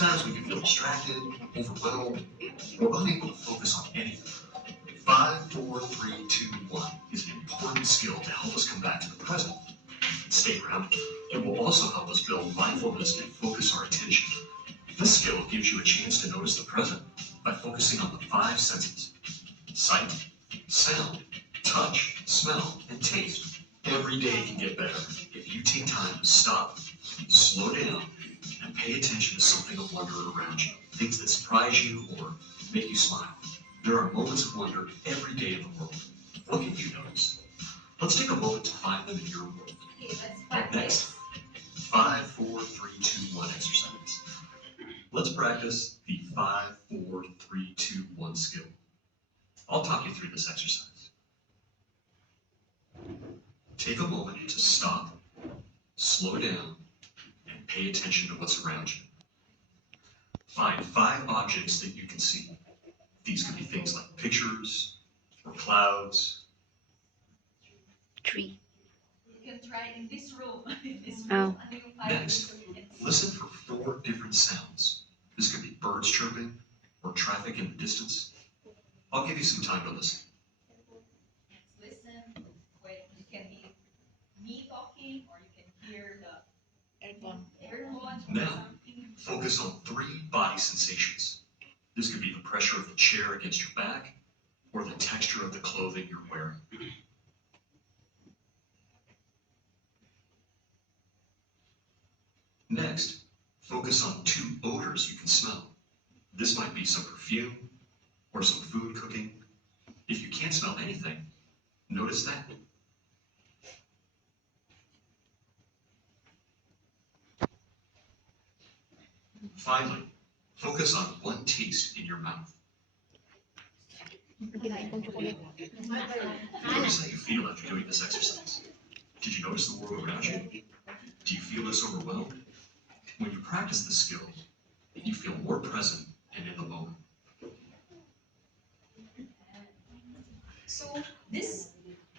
Sometimes we can feel distracted, overwhelmed, or unable to focus on anything. 5, 4, 3, 2, 1 is an important skill to help us come back to the present and stay grounded. It will also help us build mindfulness and focus our attention. This skill gives you a chance to notice the present by focusing on the 5 senses: sight, sound, touch, smell, and taste. Every day can get better if you take time to stop, slow down, and pay attention to something of wonder around you. Things that surprise you or make you smile. There are moments of wonder every day in the world. What can you notice? Let's take a moment to find them in your world. Okay, let's practice. 5, 4, 3, 2, 1 exercise. Let's practice the 5, 4, 3, 2, 1 skill. I'll talk you through this exercise. Take a moment to stop, slow down, and pay attention to what's around you. Find 5 objects that you can see. These could be things like pictures or clouds. Tree. You can try in this room. In this Oh. room. Ano yung 5 Next, so you can see? listen for 4 different sounds. This could be birds chirping or traffic in the distance. I'll give you some time to listen. Let's listen. When you can hear me talking, or you can hear the aircon or Now. something. Focus on 3 body sensations. This could be the pressure of the chair against your back or the texture of the clothing you're wearing. Next, focus on 2 odors you can smell. This might be some perfume or some food cooking. If you can't smell anything, notice that. Finally, focus on 1 taste in your mouth. Notice how you feel after doing this exercise. Did you notice the world around you? Do you feel less overwhelmed? When you practice this skill, you feel more present and in the moment. So this,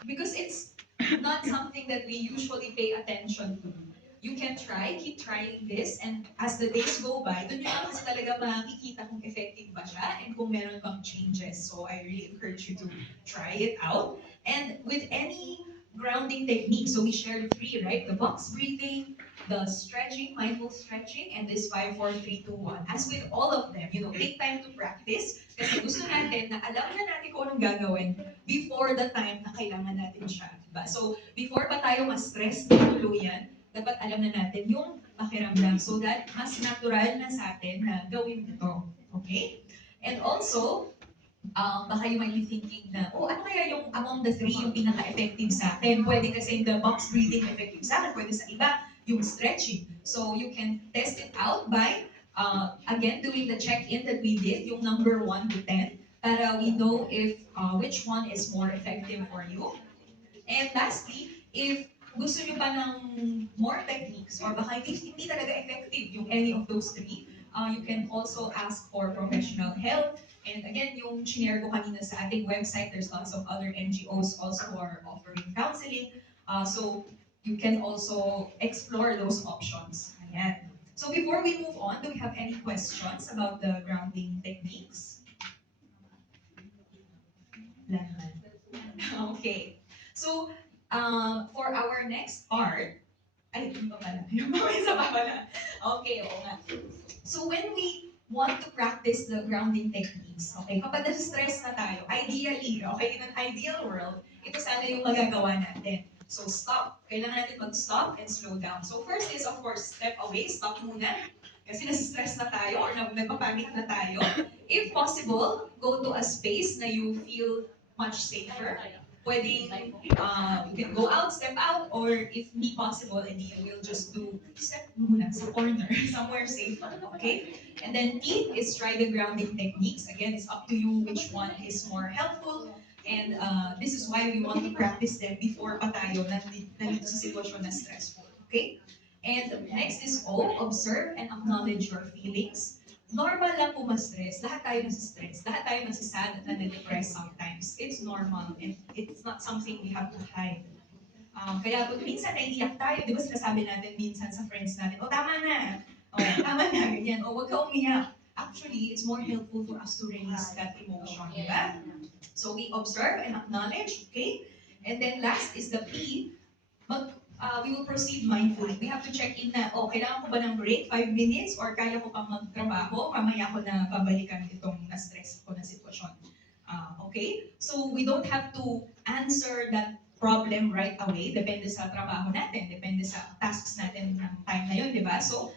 because it's not something that we usually pay attention to, you can try, keep trying this, and as the days go by, dun yung kasi talaga makikita kung effective ba siya and kung meron bang changes. So I really encourage you to try it out. And with any grounding technique, so we shared 3, right? The box breathing, the stretching, mindful stretching, and this 5, 4, 3, 2, 1. As with all of them, take time to practice kasi gusto natin na alam na natin kung anong gagawin before the time na kailangan natin siya. Diba? So, before pa tayo ma-stress na tuluyan, dapat alam na natin yung pakiramdam so that mas natural na sa atin na gawin ito. Okay? And also, baka you might be thinking na, ano kaya yung among the 3 yung pinaka-effective sa akin? Pwede kasi the box breathing effective sa akin, pwede sa iba yung stretching. So you can test it out by, again, doing the check-in that we did, yung number 1 to 10, para we know if which one is more effective for you. And lastly, if gusto nyo pa ng more techniques or baka hindi talaga effective yung any of those 3, you can also ask for professional help. And again, yung shinare ko kanina sa ating website, there's lots of other NGOs also who are offering counseling. So you can also explore those options. Ayan. So before we move on, do we have any questions about the grounding techniques? Lahat. Okay. So, for our next part, ay, yung pa pala. Yung isa pa pala. Okay, oo nga. So when we want to practice the grounding techniques, okay, kapag na-stress na tayo, ideally, okay, in an ideal world, ito sana yung magagawa natin. So stop. Kailangan natin mag-stop and slow down. So first is, of course, step away, stop muna. Kasi nasa-stress na tayo or nagpapanik na tayo. If possible, go to a space na you feel much safer. Pwedeng, you can go out, step out, or if hindi possible, hindi, we'll just do step muna sa corner, somewhere safe, okay? And then T is try the grounding techniques. Again, it's up to you which one is more helpful. And this is why we want to practice them before pa tayo nandito sa sitwasyon na stressful, okay? And next is O, observe and acknowledge your feelings. Normal lang po ma-stress. Lahat tayo nasa-stress. Lahat tayo nasa-sad at nade-depress sometimes. It's normal and it's not something we have to hide. Kaya pag minsan naiiyak tayo, di ba sinasabi natin minsan sa friends natin, tama na, Oh, tama na, ganyan. O, huwag ka umiyak. Actually, it's more helpful for us to release that emotion, di ba? So we observe and acknowledge, okay? And then last is the P. We will proceed mindfully. We have to check in na, oh, kailangan ko ba ng break, 5 minutes, or kaya ko pang magtrabaho, mamaya ko na babalikan itong na-stress ko na sitwasyon. Okay? So we don't have to answer that problem right away. Depende sa trabaho natin, depende sa tasks natin ng time na yun, di ba? So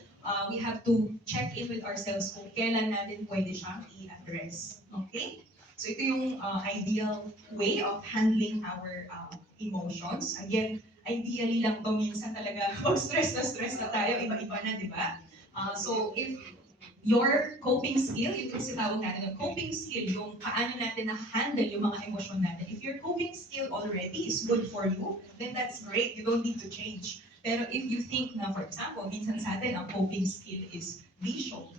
we have to check in with ourselves kung kailan natin pwede siyang i-address. Okay? So ito yung ideal way of handling our emotions. Again, ideally lang to minsan talaga pag stress na tayo, iba-iba na, di ba? So if your coping skill, yung kasi tawag natin ng coping skill, yung paano natin na-handle yung mga emosyon natin. If your coping skill already is good for you, then that's great. You don't need to change. Pero if you think na, for example, minsan sa atin, ang coping skill is bisyo,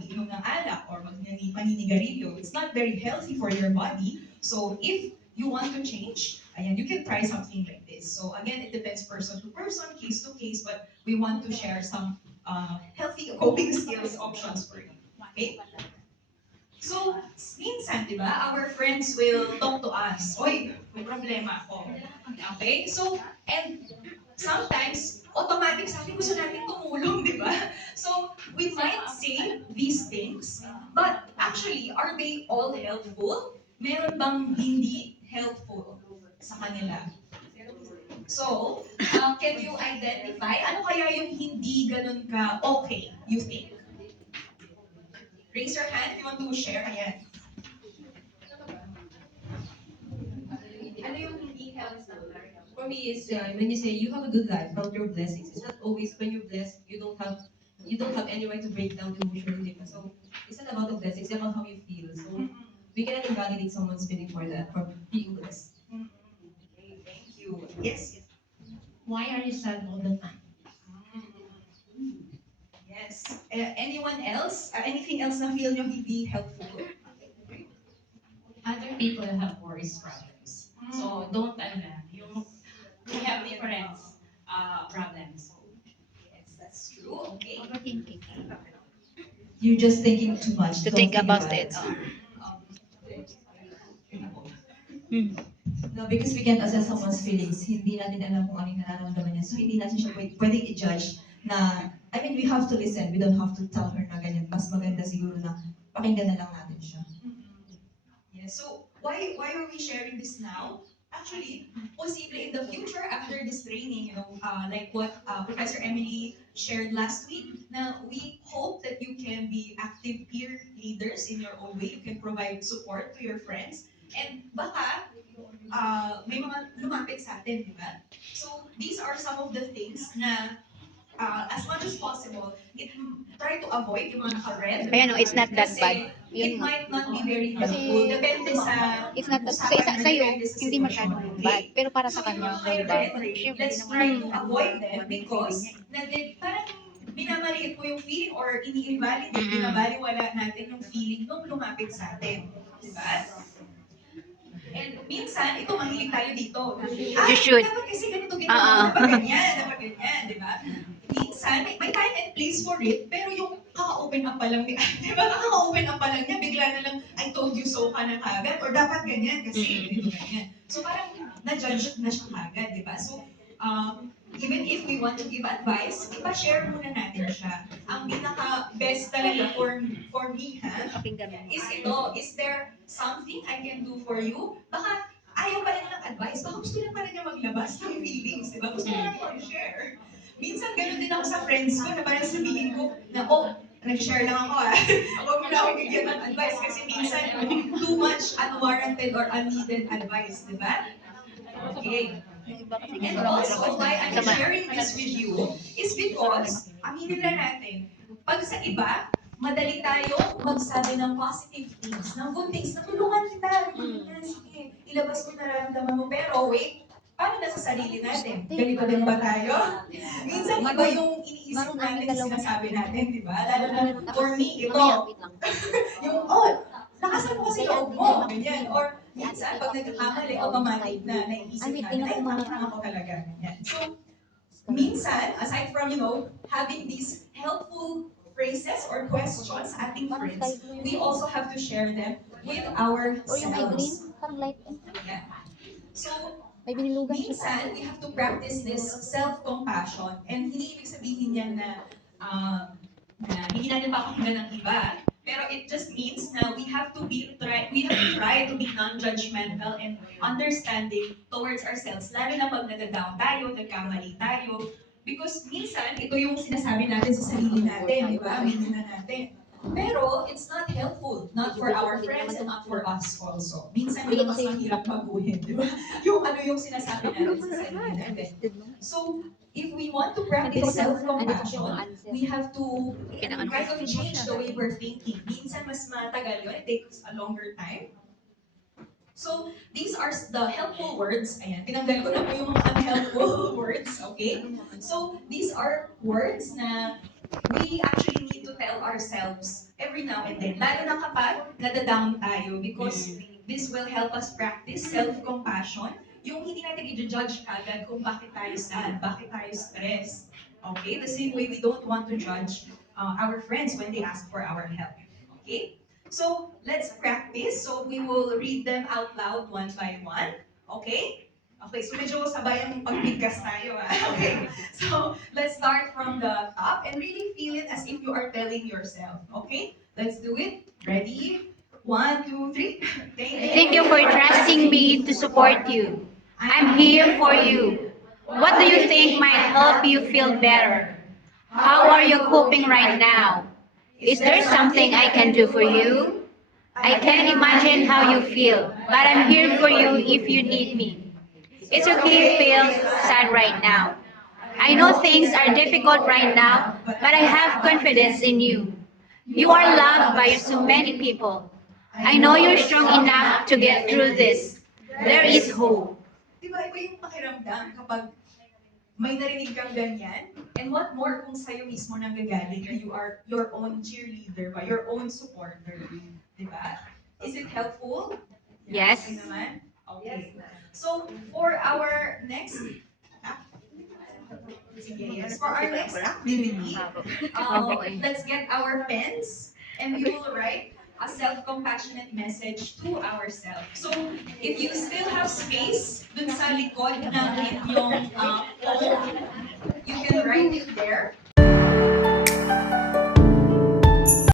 iinom ng alak, or maninigarilyo, it's not very healthy for your body. So if you want to change, ayan, you can try something like this. So again, it depends person to person, case to case, but we want to share some healthy coping skills options for you. Okay? So, minsan, di ba, our friends will talk to us, oy, may problema ako. Okay? So, and sometimes, automatic sa atin gusto natin tumulong, di ba? So, we might say these things, but actually, are they all helpful? Meron bang hindi helpful sa kanila? So, can you identify ano kaya yung hindi ganun ka okay, you think? Raise your hand if you want to share. Ayan. Ano yung hindi helpful? For me is when you say you have a good life, count your blessings. It's not always when you're blessed, you don't have any right to break down emotionally. So it's not about the blessings, it's about how you feel. So we cannot invalidate someone's feeling for that, for being blessed. Okay, thank you. Yes. Why are you sad all the time? Yes. Anyone else? Anything else na feel nyo hindi helpful? Other people have worries problems. So don't yung we have different problems. Yes, that's true. Okay. Overthinking. You're just thinking too much. To Don't think about it. No, because we can't assess someone's feelings. Hindi natin alam kung ano yung nararamdaman niya. So, hindi natin siya pwedeng i-judge na, I mean, we have to listen. We don't have to tell her na ganyan. Mas maganda siguro na pakinggan na lang natin siya. Yeah, so, why are we sharing this now? Actually, posible in the future after this training, like what Professor Emily shared last week, na we hope that you can be active peer leaders in your own way. You can provide support to your friends. And baka, may mga lumapit sa atin, di ba? So, these are some of the things na as much as possible, try to avoid yung mga naka-red. Ayan, it's not that Kasi bad. it Yun. might not be very Kasi, helpful. Depende sa It's not that, usapan na sa'yo, depende sa hindi sitwasyon, masyadong okay? bad. Pero para So, sa yung kanya, mga di ba? red, let's try to avoid them because parang minamaliit mo yung feeling or ini-invalidate, binabaliwala natin yung feeling nung lumapit sa atin. Diba? And minsan, ito mahilig tayo dito. You should. Dapat kasi ganito ginawa, dapat ganyan, di ba? Minsan, may time and place for it, pero yung kaka-open up pa lang ni di ba? Kaka-open up pa lang niya, bigla na lang, I told you so ka na kagad, or dapat ganyan kasi, ganyan. So parang na-judge na siya kagad, di ba? So, even if we want to give advice, ipa-share muna natin siya. Ang pinaka-best talaga for me, is ito, is there something I can do for you? Baka ayaw pala niya ng advice, baka gusto lang pala niya maglabas ng feelings, di ba? Gusto lang ko i-share. Minsan ganun din ako sa friends ko na parang sabihin ko na, oh, nag-share lang ako huwag mo na ako bigyan ng advice kasi minsan too much unwarranted or unneeded advice, di ba? Okay. And also, why I'm sharing this with you is because, aminin na natin, pag sa iba, madali tayo magsabi ng positive things, ng good things, natulungan kita, sige, ilabas mo nararamdaman mo, pero wait, paano na sa sarili natin? Ganito din ba tayo? Minsan iba yung iniisip natin, sinasabi natin, di ba? Lalo na for me, ito, yung, lakasan mo kasi loob mo, ganyan. Or minsan, pag nagkakamali, automatic na naiisip natin, ay, tama ako talaga, ganyan. So, minsan, aside from, having these helpful phrases or questions sa ating friends, we also have to share them with O yung may green, ourselves. parang light. Yeah. So, May binilugan siya sa minsan, we have to practice this self-compassion. And hindi ibig sabihin yan na hindi natin papakinggan ng iba. Pero it just means na we have to try to be non-judgmental and understanding towards ourselves. Lalo na pag nag-down tayo, nagkamali tayo. Because minsan, ito yung sinasabi natin sa sarili natin, di ba? Aminin na natin. Pero it's not helpful, not for our friends and not for us also. Minsan yun ang mas mahirap baguhin, di ba? Yung sinasabi natin sa sarili natin. So, if we want to practice self-compassion, we have to kind of change the way we're thinking. Minsan mas matagal yun, it takes a longer time. So, these are the helpful words. Ayan, tinanggal ko na po yung mga unhelpful words, okay? So, these are words na we actually need to tell ourselves every now and then. Lalo na kapag nadadown tayo because this will help us practice self-compassion. Yung hindi natin i-judge agad kung bakit tayo sad, bakit tayo stressed. Okay? The same way we don't want to judge our friends when they ask for our help. Okay? So, let's practice. So, we will read them out loud one by one. Okay? Okay, so medyo sabay ang pagbigkas tayo. Okay? So, let's start from the top and really feel it as if you are telling yourself. Okay? Let's do it. Ready? 1, 2, 3. Thank you for trusting me to support you. I'm here for you. What do you think might help you feel better? How are you coping right now? Is there something I can do for you? I can't imagine how you feel, but I'm here for you if you need me. It's okay to feel sad right now. I know things are difficult right now, but I have confidence in you. You are loved by so many people. I know you're strong enough to get through this. There is hope. Diba, iba yung pakiramdam kapag may narinig kang ganyan? And what more kung sa'yo mismo nanggagaling na you are your own cheerleader ba, your own supporter. Diba? Is it helpful? Yes. Okay naman? Okay. So, for our next for our next activity, let's get our pens and we will write a self-compassionate message to ourselves. So, if you still have space dun sa likod ng inyong phone, you can write it there.